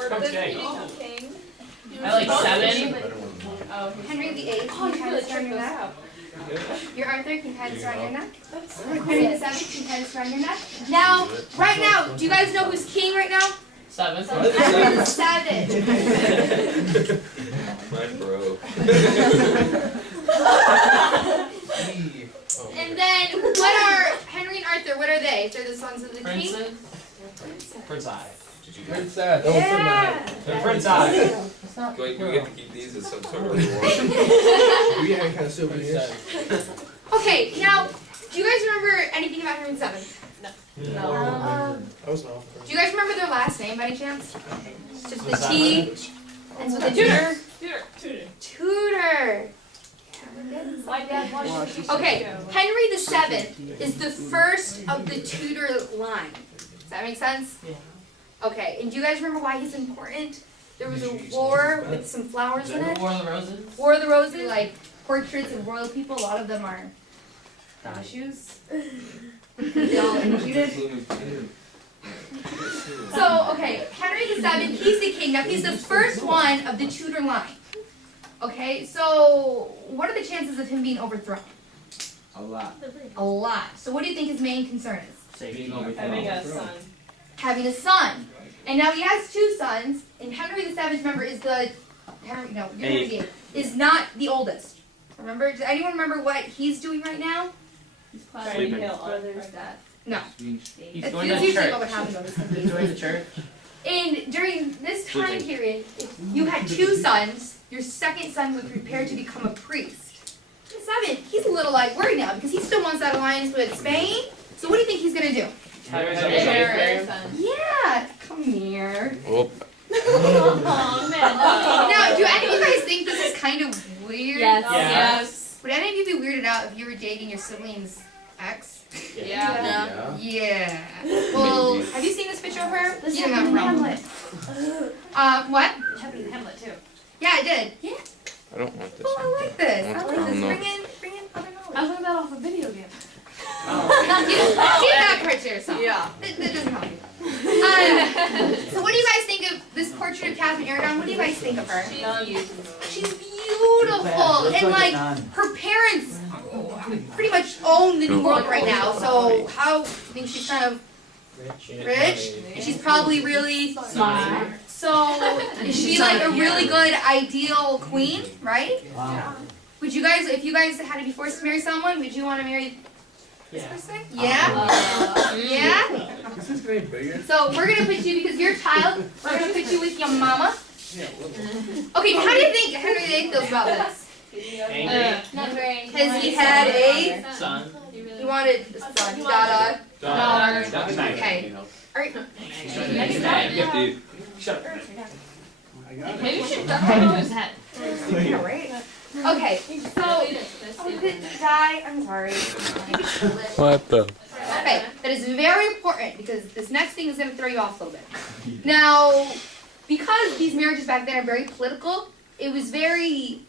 Okay. King. I like 7. Oh, Henry VIII, can you tie this around your neck? Your Arthur, can you tie this around your neck? Henry VII, can you tie this around your neck? Now, right now, do you guys know who's king right now? 7. Henry VII. Mine broke. And then, what are Henry and Arthur? What are they? They're the sons of the king. Princes? Prince I. Princess. Yeah. The Prince I. We get to keep these as some sort of reward. We had kind of souvenirs. Okay, now, do you guys remember anything about Henry VII? no. I was off. Do you guys remember their last name by any chance? Just the What's T. Ends with a Tudor. Tudor. My dad watched it. Okay, Henry VII is the first of the Tudor line. Does that make sense? Yeah. Okay, and do you guys remember why he's important? There was a war with some flowers in it. War of the Roses? War of the Roses, like portraits of royal people. A lot of them are statues. They all executed. So, okay, Henry VII, he's the king. Now, he's the first one of the Tudor line. Okay, so what are the chances of him being overthrown? A lot. A lot. So what do you think his main concern is? Safety. Having a son. Having a son. And now he has 2 sons, and Henry VII, remember, is the, is not the oldest. Remember? Does anyone remember what he's doing right now? He's planning to kill Brother's death. No. He's That's going to usually church. what would happen on this He's going to church. And during this time period, if you had 2 sons, your second son was prepared to become a priest. Seven, he's a little like worried now because he still wants that alliance with Spain. So what do you think he's gonna do? Yeah, come here. Oh. Oh, man. Now, do any of you guys think this is kind of weird? Yes. Yeah. Yes. Would any of you be weirded out if you were dating your sibling's ex? Yeah. Yeah. Well, have you seen this picture of her? This You happened in have Hamlet. what? It happened in Hamlet too. Yeah, I did. Yeah. I don't want this. Oh, I like this. I like this. No. Bring in other I knowledge. learned that off a video game. Keep that part to yourself. Yeah. That doesn't help you. So what do you guys think of this portrait of Catherine Aragon? What do you guys think of her? She's beautiful, and like her parents pretty much own the New World right now. So how do you think she's kind of rich? And she's probably really Smart. So is she like a really good ideal queen, right? Wow. Would you guys, if you guys had to be forced to marry someone, would you want to marry this Yeah. person? Yeah. Yeah. Is this getting bigger? So we're gonna put you because you're a child. We're gonna put you with your mama. Okay, how do you think Henry VIII feels about this? Angry. Not very. Has he had a? Son. He wanted a son. He got a. Daughter. Okay. Alright. Yep, dude. Shut up. I got it. Maybe you should duct tape to his head. Yeah, right. Okay. So oh, did it die? I'm sorry. What the? Okay, that is very important because this next thing is going to throw you off a little bit. Now, because these marriages back then are very political, it was very,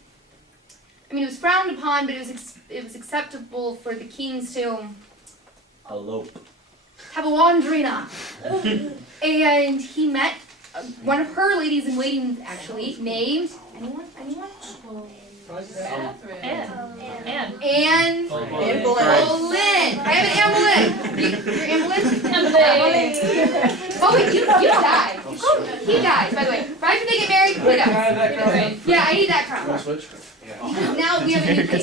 I mean, it was frowned upon, but it was acceptable for the kings to Elope. have a wandering off. And he met one of her ladies in waiting, actually, named, anyone? And. Anne Boleyn. Boleyn. I have an Anne Boleyn. You're Anne Boleyn? Oh wait, you died. He died, by the way. Right after they get married, he dies. Yeah, I need that crown. Switch? Now we have a new king.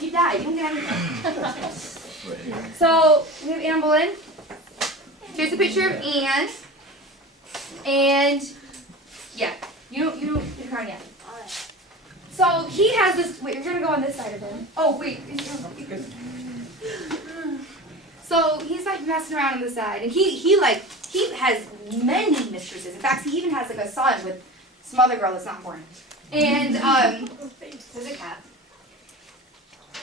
You died. You don't get anything. So we have Anne Boleyn. Here's a picture of Anne. And yeah, you don't get the crown yet. So he has this. Wait, you're gonna go on this side of him. Oh wait. So he's like messing around on the side, and he has many mistresses. In fact, he even has like a son with some other girl that's not born. And there's a cat.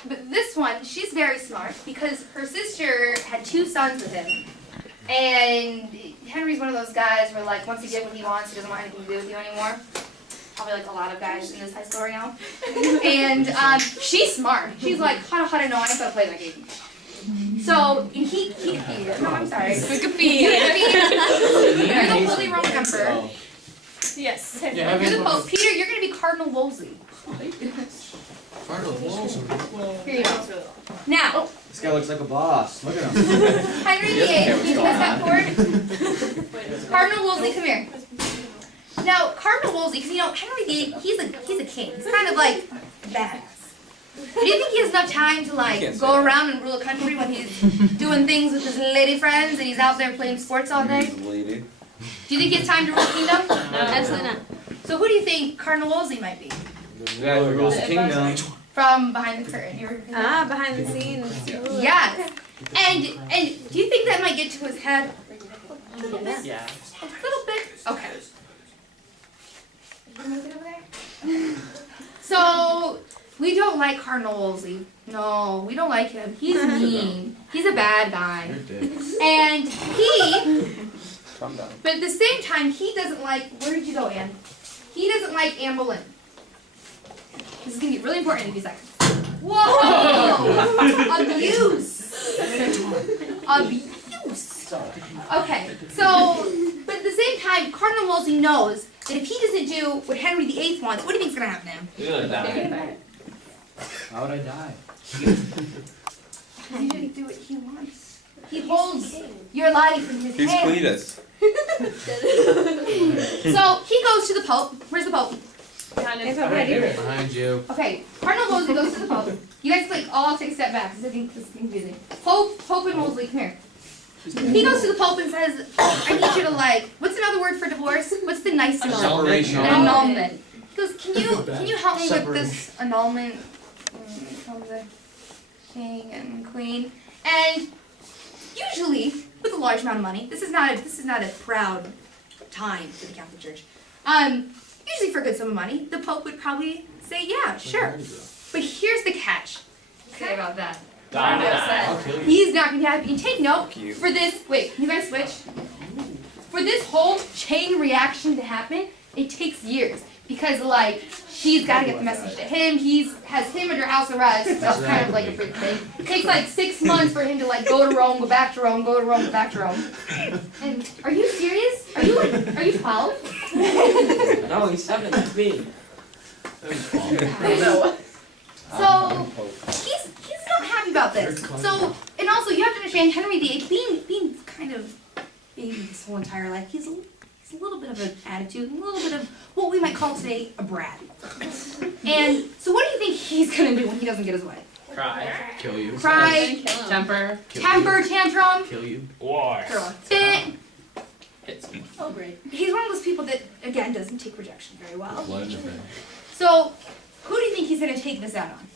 But this one, she's very smart because her sister had 2 sons with him, and Henry's one of those guys where like once you get what he wants, he doesn't want anything to do with you anymore. Probably like a lot of guys in this high school right now. And she's smart. She's like, how to know, I ain't gonna play that game. So, and he no, I'm sorry. Wikipedia. You're the Holy Roman Emperor. Yes. Yeah, You're the Pope. Peter, you're gonna be Cardinal Wolsey. Cardinal Wolsey. Here you go. Now, This guy looks like a boss. Look at him. Henry He doesn't care VIII, what's can you going step on. forward? Cardinal Wolsey, come here. Now, Cardinal Wolsey, because you know, Henry VIII, he's a king. He's kind of like badass. Do you think he has enough time to like Can't say go that. around and rule a country when he's doing things with his lady friends and he's out there playing sports all day? Lady. Do you think he has time to rule a kingdom? Absolutely not. So who do you think Cardinal Wolsey might be? The guy who rules the kingdom. From behind the curtain. You ever heard that? Behind the scenes. Yes. And do you think that might get to his head? Yeah. A little bit. Okay. You move it over there? So we don't like Cardinal Wolsey. No, we don't like him. He's mean. He's a bad guy. And Calm down. but at the same time, he doesn't like, where did you go, Anne? He doesn't like Anne Boleyn. This is going to be really important in a few seconds. Whoa! Abuse! Abuse! Okay, so, but at the same time, Cardinal Wolsey knows that if he doesn't do what Henry VIII wants, what do you think's going to happen to him? You're gonna die. How would I die? He didn't do what he wants. He holds your life in his He's hands. Cletus. So he goes to the Pope. Where's the Pope? Behind It's him. already. Behind you. Okay, Cardinal Wolsey goes to the Pope. You guys like all take a step back because I think this is confusing. Pope and Wolsey, come here. He goes to the Pope and says, I need you to like, what's another word for divorce? What's the nice word? Separation. An annulment. He goes, can you help me with this annulment from the king and queen? And usually, with a large amount of money, this is not a proud time for the Catholic Church. Usually for a good sum of money, the Pope would probably say, yeah, sure. But here's the catch. Say about that. Die. He's not gonna be happy. And take note Fuck you. for this. Wait, can you guys switch? For this whole chain reaction to happen, it takes years because like she's got to get the message to him. Has him under house arrest. That's kind of like a freak thing. It takes like 6 months for him to like go to Rome, go back to Rome, go to Rome, go back to Rome. And are you serious? Are you 12? No, he's 7. That's me. So he's not happy about this. So and also you have to understand Henry VIII being kind of baby his whole entire life. He's a little bit of an attitude, a little bit of what we might call today a brat. And so what do you think he's gonna do when he doesn't get his way? Cry. Kill you. Cry, Temper. temper tantrum, Kill you. War. throw a fit. Hits me. Oh, great. He's one of those people that again doesn't take rejection very well. So who do you think he's gonna take this out on?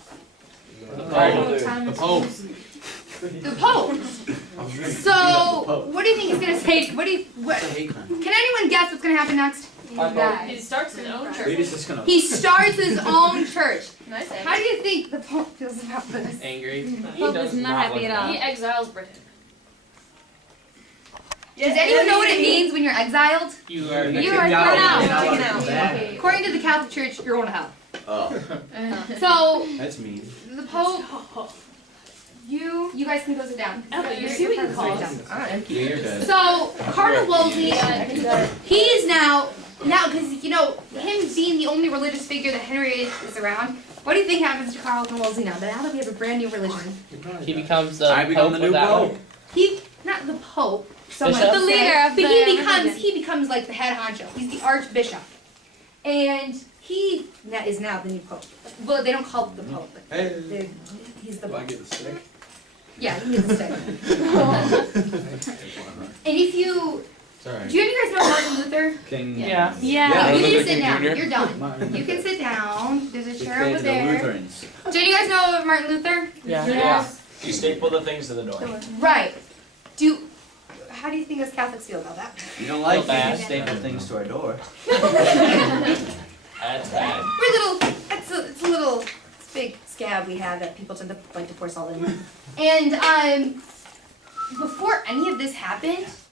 The Pope. The Pope. So what do you think he's gonna say? Can anyone guess what's gonna happen next? He starts his own church. Cletus is gonna. He starts his own church. Nice. How do you think the Pope feels about this? Angry. Pope is not happy at all. He exiles Britain. Does anyone know what it means when you're exiled? You are. You are thrown out. Taken out. According to the Catholic Church, you're going to hell. Oh, So that's mean. the Pope, you guys can go sit down. You see what you call Sit down. Yeah, you're good. So Cardinal Wolsey, he's now because you know him being the only religious figure that Henry is around. What do you think happens to Cardinal Wolsey now? Now that we have a brand new religion, He becomes the I become Pope the new without- Pope. he not the Pope, so much Bishop? to The say, leader of but the he becomes like the head honcho. He's the Archbishop, and he is now the new Pope. Well, they don't call it the Pope, but Hey. he's the Do I Pope. get the stick? Yeah, he is the stick. And if you Sorry. do, you guys know Martin Luther? King. Yeah. Yeah. You Luther need to sit King down. Jr. You're done. Martin You can sit down. There's a Big chair fan over of the there. Lutherans. Do you guys know Martin Luther? Yeah. You staple the things to the door. Right. How do you think us Catholics feel about that? You don't like Feel bad. it, you staple things to our door. That's bad. We're little. It's a little big scab we have that people tend to like to pour salt in. And before any of this happened,